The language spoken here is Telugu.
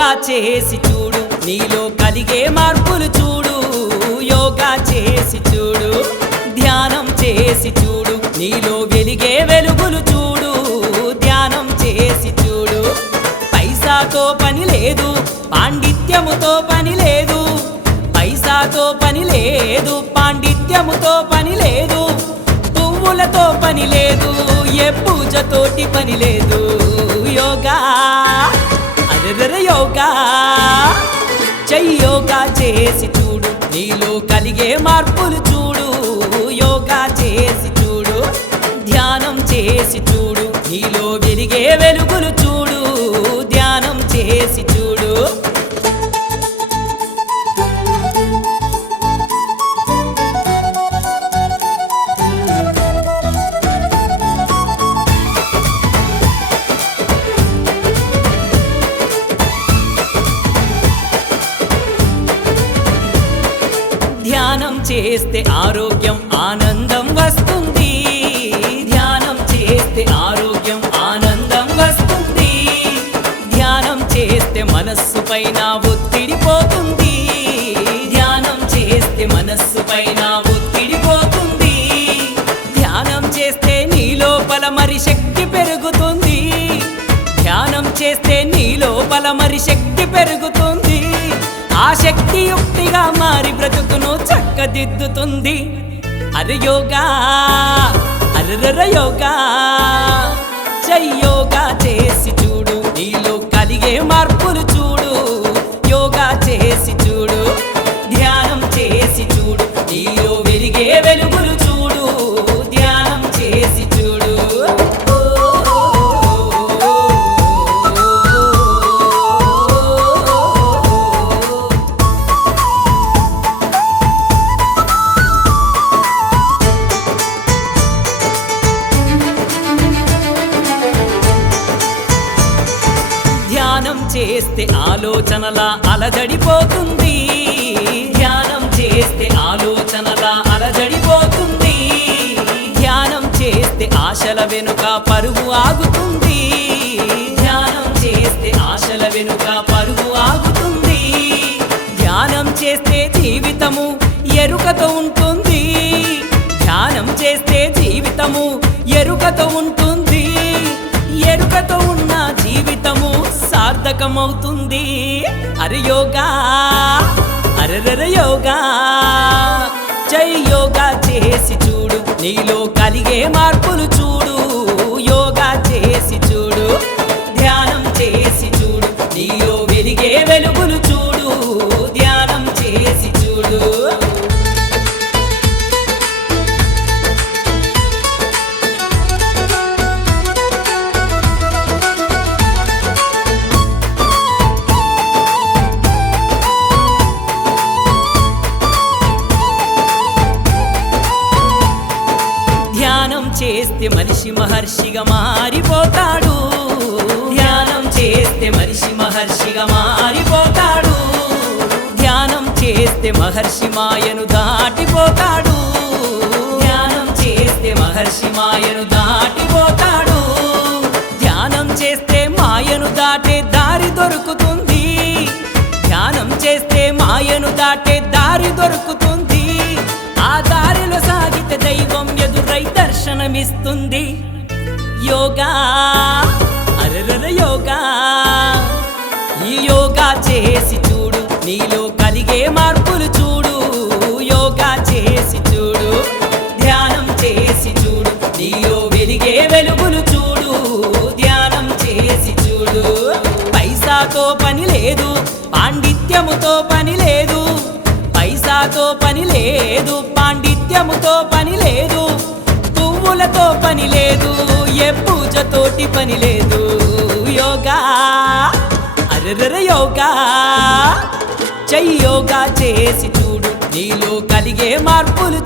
యోగా చేసి చూడు. నీలో కలిగే మార్పులు చూడు. యోగా చేసి చూడు. ధ్యానం చేసి చూడు. నీలో వెలిగే వెలుగులు చూడు. ధ్యానం చేసి చూడు. పైసాతో పని లేదు. పాండిత్యముతో పని లేదు. పైసాతో పని లేదు. పాండిత్యముతో పని లేదు. పువ్వులతో పని లేదు. ఏ పూజతోటి పని లేదు. యోగా అరర యోగా చెయ్యి యోగా చేసి చూడు నీలో కలిగే మార్పులు చూడు యోగా చేసి చూడు ధ్యానం చేసి చూడు నీలో వెలిగే వెలుగులు చూడు చేస్తే ఆరోగ్యం ఆనందం వస్తుంది. ధ్యానం చేస్తే ఆరోగ్యం ఆనందం వస్తుంది. ధ్యానం చేస్తే మనస్సు పైన ఒత్తిడి పోతుంది. ధ్యానం చేస్తే మనస్సు పైన ఒత్తిడి పోతుంది. ధ్యానం చేస్తే నీ లోపల మరి శక్తి పెరుగుతుంది. ధ్యానం చేస్తే నీ లోపల మరి శక్తి పెరుగుతుంది. శక్తి యుక్తిగా మారి బ్రతుకును చక్కదిద్దుతుంది. అరి యోగా అరర యోగా చెయ్యోగా చేసి చూ చేస్తే ఆలోచనల అలజడిపోతుంది. ధ్యానం చేస్తే ఆలోచనల అలజడిపోతుంది. ధ్యానం చేస్తే ఆశల వెనుక పరుగు ఆగుతుంది. ధ్యానం చేస్తే ఆశల వెనుక పరుగు ఆగుతుంది. ధ్యానం చేస్తే జీవితము ఎరుకతో ఉంటుంది. ధ్యానం చేస్తే జీవితము ఎరుకతో ఉంటుంది. ఎరుకతో ఉన్న జీవితము సార్థకమవుతుంది. అరే యోగా అరరర యోగా. జై యోగా చేసి చూడు నీలో కలిగే మార్పులు చూడు. చేస్తే మనిషి మహర్షిగా మారిపోతాడు. ధ్యానం చేస్తే మనిషి మహర్షిగా మారిపోతాడు. ధ్యానం చేస్తే మహర్షి మాయను దాటిపోతాడు. ధ్యానం చేస్తే మహర్షి మాయను దాటిపోతాడు. ధ్యానం చేస్తే మాయను దాటే దారి దొరుకుతుంది. ధ్యానం చేస్తే మాయను దాటే దారి దొరుకుతుంది. దర్శనమిస్తుంది యోగా. అరరర యోగా. ఈ యోగా చేసి చూడు నీలో కలిగే మార్పులు చూడు. యోగా చేసి చూడు ధ్యానం చేసి చూడు నీలో వెలిగే వెలుగులు చూడు. ధ్యానం చేసి చూడు పైసాతో పని లేదు పాండిత్యముతో పని లేదు. పైసాతో పని లేదు పాండిత్యముతో పని లేదు. పువ్వులతో పని లేదు ఏ పూజతోటి పని లేదు. యోగా అరర యోగా చెయ్యోగా చేసి చూడు నీలో కలిగే మార్పులు